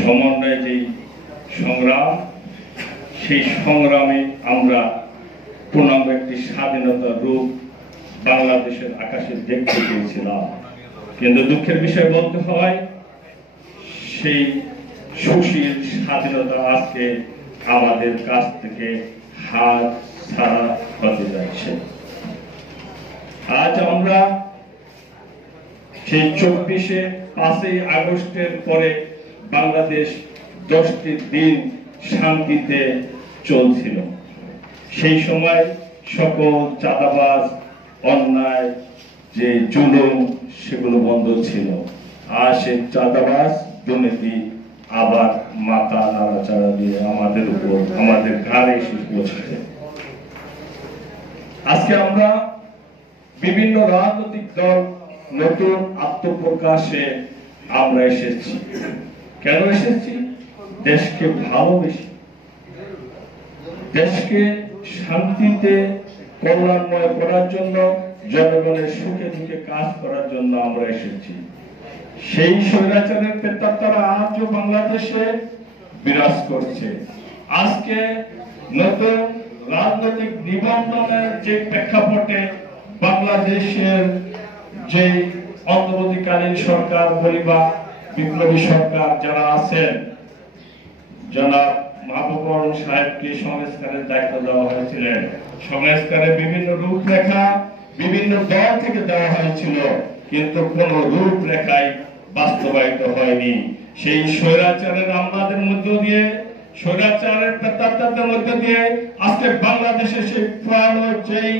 সমন্বয়ে যে সংগ্রাম, সেই সংগ্রামে আমরা পূর্ণাঙ্গ একটি স্বাধীনতার রূপ বাংলাদেশের আকাশে দেখতে পেয়েছিলাম। কিন্তু দুঃখের বিষয় বলতে হয়, সেই সুশীল স্বাধীনতা আজকে আমাদের কাছ থেকে হাত ছাড়া হতে যাচ্ছে। আজ আমরা সেই 5ই আগস্টের পরে বাংলাদেশ 10টি দিন শান্তিতে চলছিল। সেই সময় সকল চাঁদাবাজ, অন্যায় যে জুলুম, সেগুলো বন্ধ ছিল। আর সেই চাঁদাবাজ দুর্নীতি আবার মাথা নাড়াচাড়া দিয়ে আমাদের উপর, আমাদের ঘাড়ে এসে পৌঁছেছে। আজকে আমরা বিভিন্ন রাজনৈতিক দল নতুন আত্মপ্রকাশে আমরা এসেছি। কেন এসেছি? দেশকে ভালোবেসে, দেশকে শান্তিতে কল্যাণময় করার জন্য, জনগণের সুখে দুঃখে কাজ করার জন্য আমরা এসেছি। সেই স্বৈরাচারের প্রেতাত্মারা আজও বাংলাদেশে বিরাজ করছে। আজকে নতুন রাজনৈতিক নিবন্ধনের যে প্রেক্ষাপটে বাংলাদেশের যে অন্তর্বর্তীকালীন সরকার বলি বা বিপ্লবী সরকার যারা আছেন, জনাব মাহবুবুর সাহেবকে সংস্কারের দায়িত্ব দেওয়া হয়েছিলেন। সংস্কারের বিভিন্ন রূপরেখা বিভিন্ন দল থেকে দেওয়া হয়েছিল, কিন্তু কোন রূপরেখাই বাস্তবায়িত হয়নি। সেই স্বৈরাচারের আমলাদের মধ্য দিয়ে, স্বৈরাচারের প্রেতাত্মাদের মধ্য দিয়ে আজকে বাংলাদেশে সেই পুরানো যেই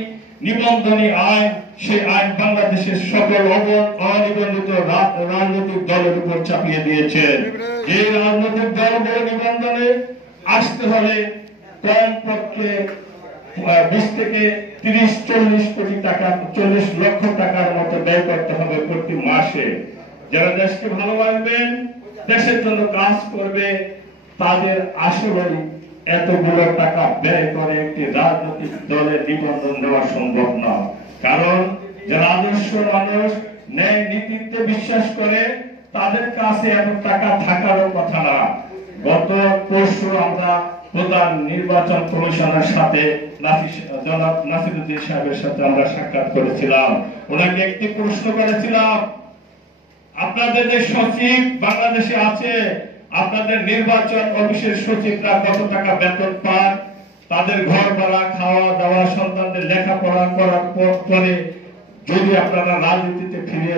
নিবন্ধনী আইন, সেই আইন বাংলাদেশের সকল অনিবন্ধিত রাজনৈতিক দলের উপর চাপিয়ে দিয়েছে। এই রাজনৈতিক দলগুলো নিবন্ধনে আসতে হলে কমপক্ষে 20 থেকে 30-40 কোটি টাকা, 40 লক্ষ টাকার মতো ব্যয় করতে হবে প্রতি মাসে। যারা দেশকে ভালোবাসবেন, দেশের জন্য কাজ করবে, তাদের আসলে এতগুলো টাকা ব্যয় করে একটি রাজনৈতিক দলের নিবন্ধন দেওয়া সম্ভব না। কারণ যারা আদর্শ মানুষ, ন্যায় নীতিতে বিশ্বাস করে, তাদের কাছে এত টাকা থাকারও কথা না। গত পরশু আমরা প্রধান নির্বাচন কমিশনের সাথে জনাব নাসিরউদ্দিন সাহেবের সাথে আমরা সাক্ষাৎ করেছিলাম। ওনাকে একটি প্রশ্ন করেছিলাম, আপনাদের যে সচিব বাংলাদেশে আছে, আপনাদের নির্বাচন অফিসের সচিবরা কত টাকা বেতন পান? তাদের ঘর ভাড়া, খাওয়া দাওয়া, সন্তানদের লেখাপড়া করার পরে যদি আপনারা রাজনীতিতে ফিরে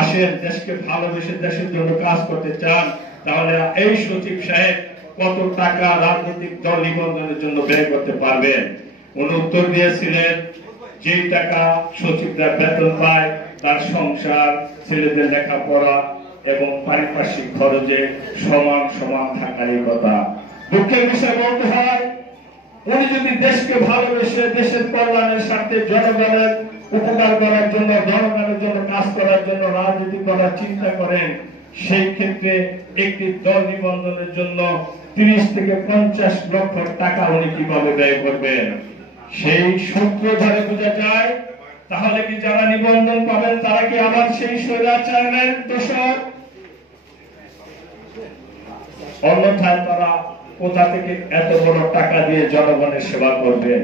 আসেন, দেশকে ভালোবেসে দেশের জন্য কাজ করতে চান, তাহলে এই সচিব সাহেব কত টাকা রাজনৈতিক দল নিবন্ধনের জন্য ব্যয় করতে পারবেন? উনি উত্তর দিয়েছিলেন, যে টাকা সচিবরা বেতন পায় তার সংসার, ছেলেদের লেখাপড়া এবং পারিপার্শ্বিক খরচে সমান সমান থাকারই কথা। দুঃখের বিষয় বলতে হয়, উনি যদি দেশকে ভালোবেসে দেশের কল্যাণের স্বার্থে জনগণের উপকার করার জন্য, জনগণের জন্য কাজ করার জন্য রাজনীতি করার চিন্তা করেন, সেই ক্ষেত্রে একটি দল নিবন্ধনের জন্য 30 থেকে 50 লক্ষ টাকা উনি কিভাবে ব্যয় করবেন? সেই সূত্র ধরে বোঝা যায়, তাহলে কি যারা নিবন্ধন পাবেন তারা কি আবার সেই স্বৈরাচারের দোষর? অন্যথায় তারা কোথা থেকে এত বড় টাকা দিয়ে জনগণের সেবা করবেন?